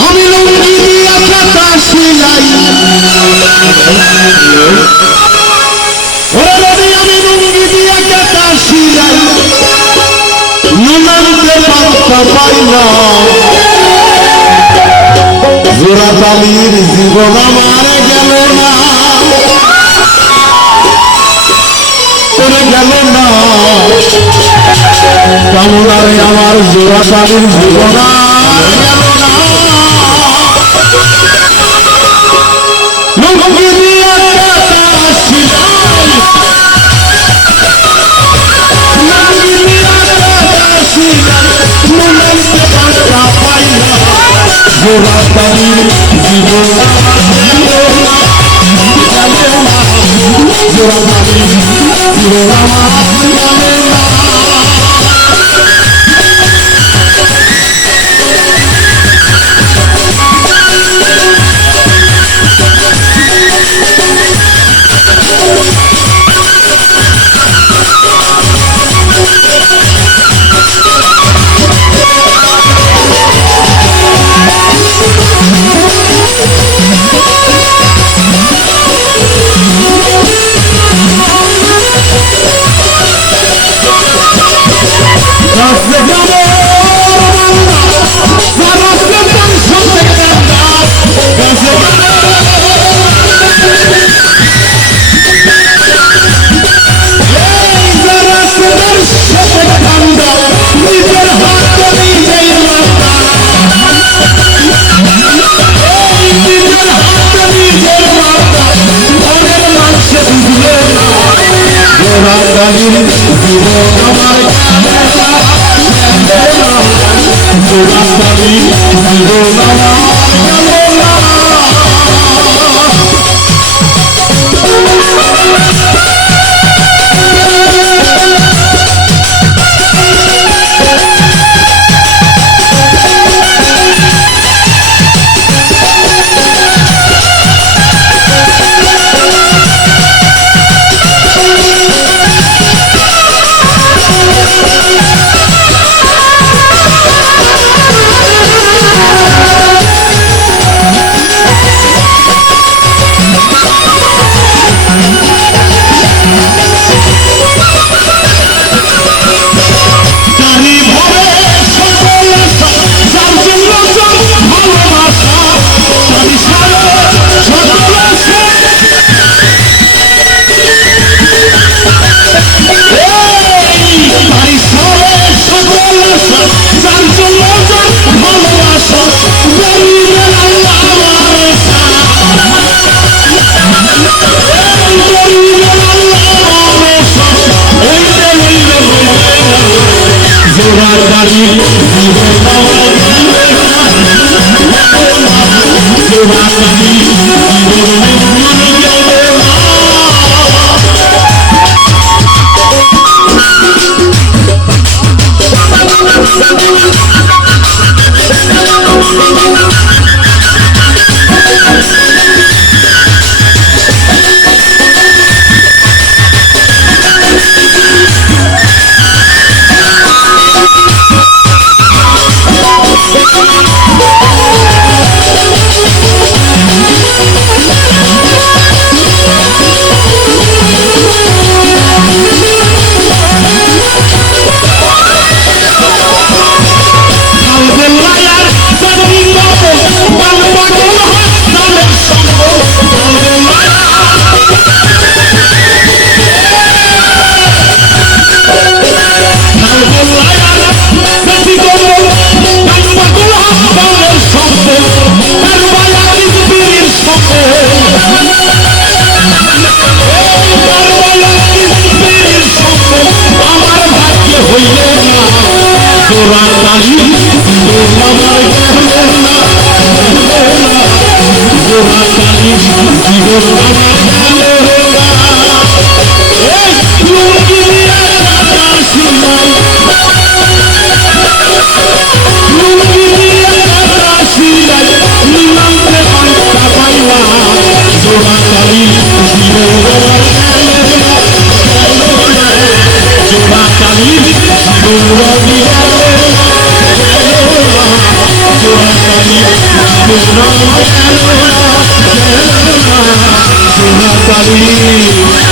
আমি লুঙ্গি দিয়া কাটা সিলাই আমি লুঙ্গি দিয়া কাটা সিলাই নুনান্তে পান্তা পাইলা জোড়া তালির জীবন আমার গেল না করে গেল না কামনারে আমার জোড়া তালির জীবন গেল না লুঙ্গি দিয়া কাটা সিলাই লুঙ্গি দিয়া কাটা সিলাই নুনান্তে পান্তা পাইলা জোড়া তালির জীবন জোড়া তালির জীবন আমার গেল না জীবন গেল না, গেল না, সোহাকালী